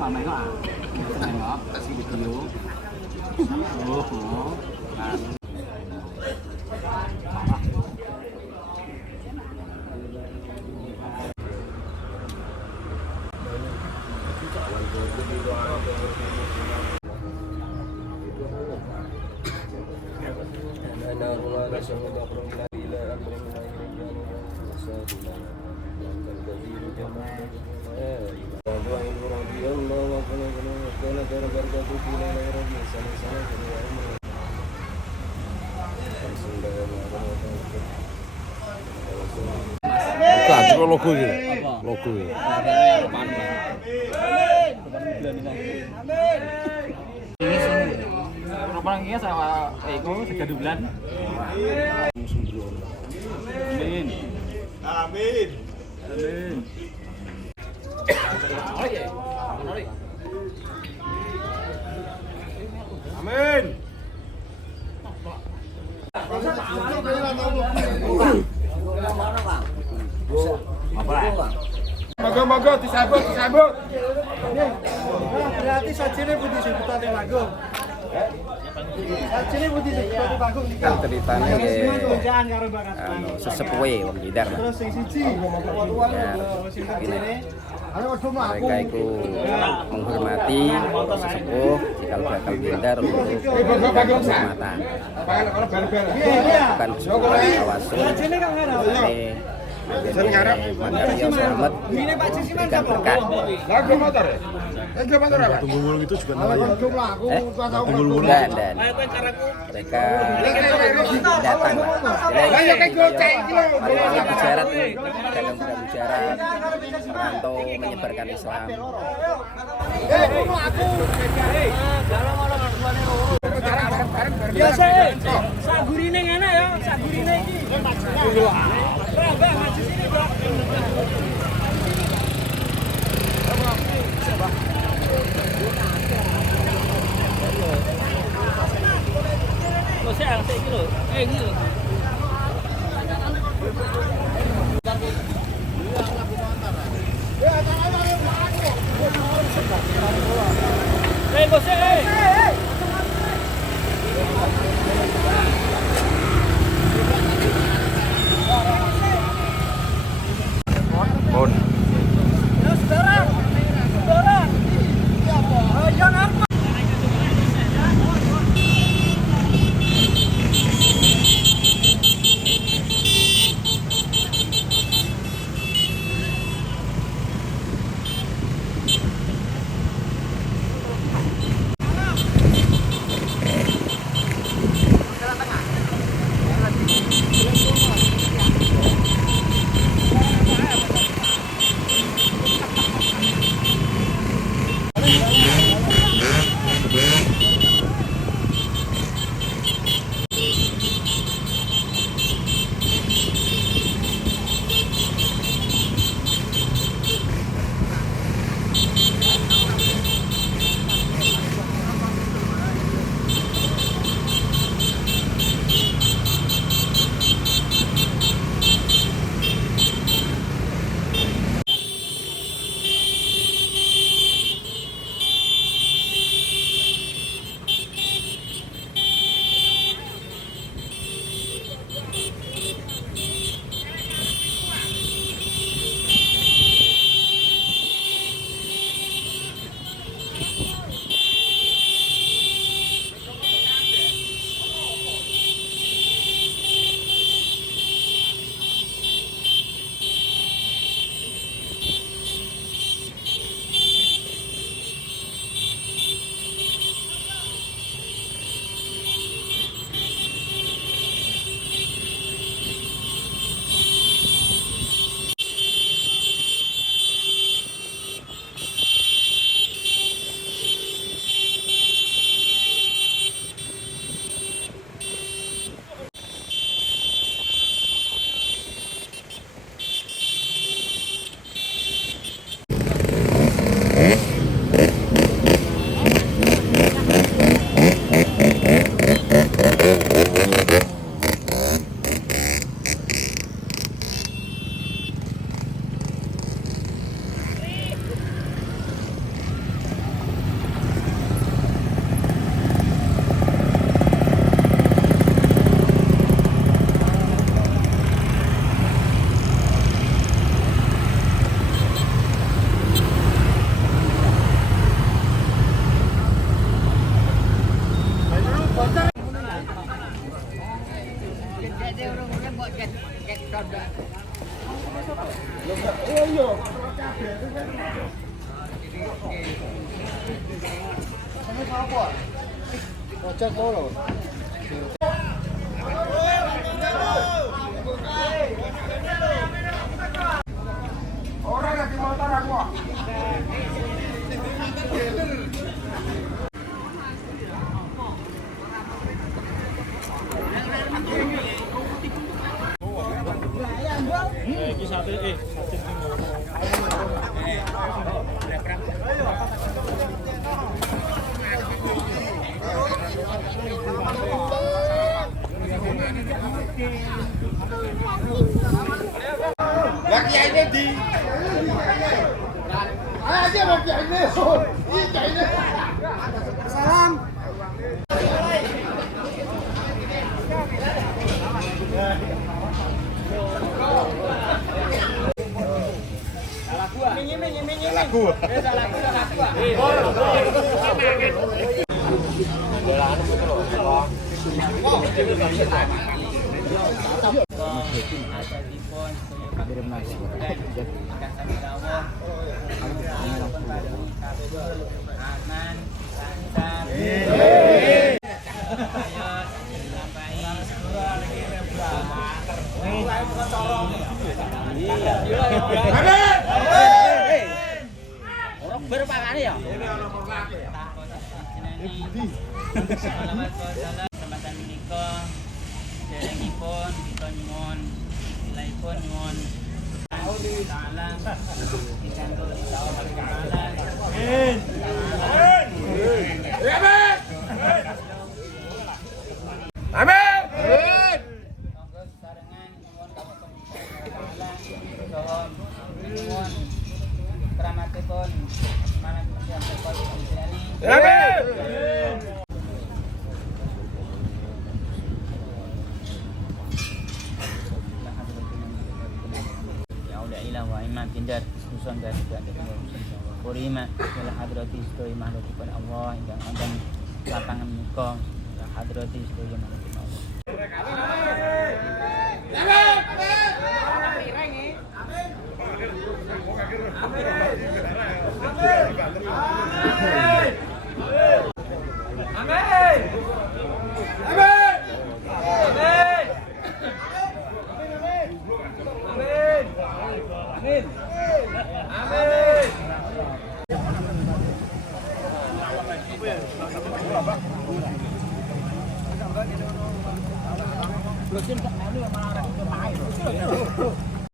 mà mày có à? Mày ngó, xin được nhiều. Ủa, Bukan, logo ini. Logo ini. Ini sama Eko 3 bulan. Amin. Amin. Amin. Amin. Moga-moga disambut. Berarti sajene budi sebutane panggung. Sajene budi sebutane panggung iki. Kan ceritane anu sesepuhe wong Jidar lah. Terus sing siji Mereka itu menghormati sesepuh cikal bakal Jidar untuk kehormatan. Bukan sebuah kawasan Mandario Selamat berikan berkah. Tunggul-tunggul itu juga nelayan. Dan mereka datang bicara dagang bicara merantau menyebarkan Islam. Biasa sak gurine enak ya, sak gurine iki. Mbak, maju sini, Mbak. Lo saya iki lho. Iki lho. Bos, Bon. Saudara. Jangan. Ojek mau lho. Orang lagi motor aku. Lah kiyaine di. Aja mau kiyaine. Iki kiyaine. Salam. Berpakane ya. Kesempatan menika derengipun kita nyuwun ilaipun nyuwun taala dicantul taala. Amin. Monggo sarengan nyuwun taala nyuwun keramatipun semangat sampai ini. Amin. Ya udah ilah wa imam pindah susun dari Kurima ila hadrati istoi mahlati pada Allah ingkang wonten lapangan menika hadrati istoi mahlati Allah. Amin.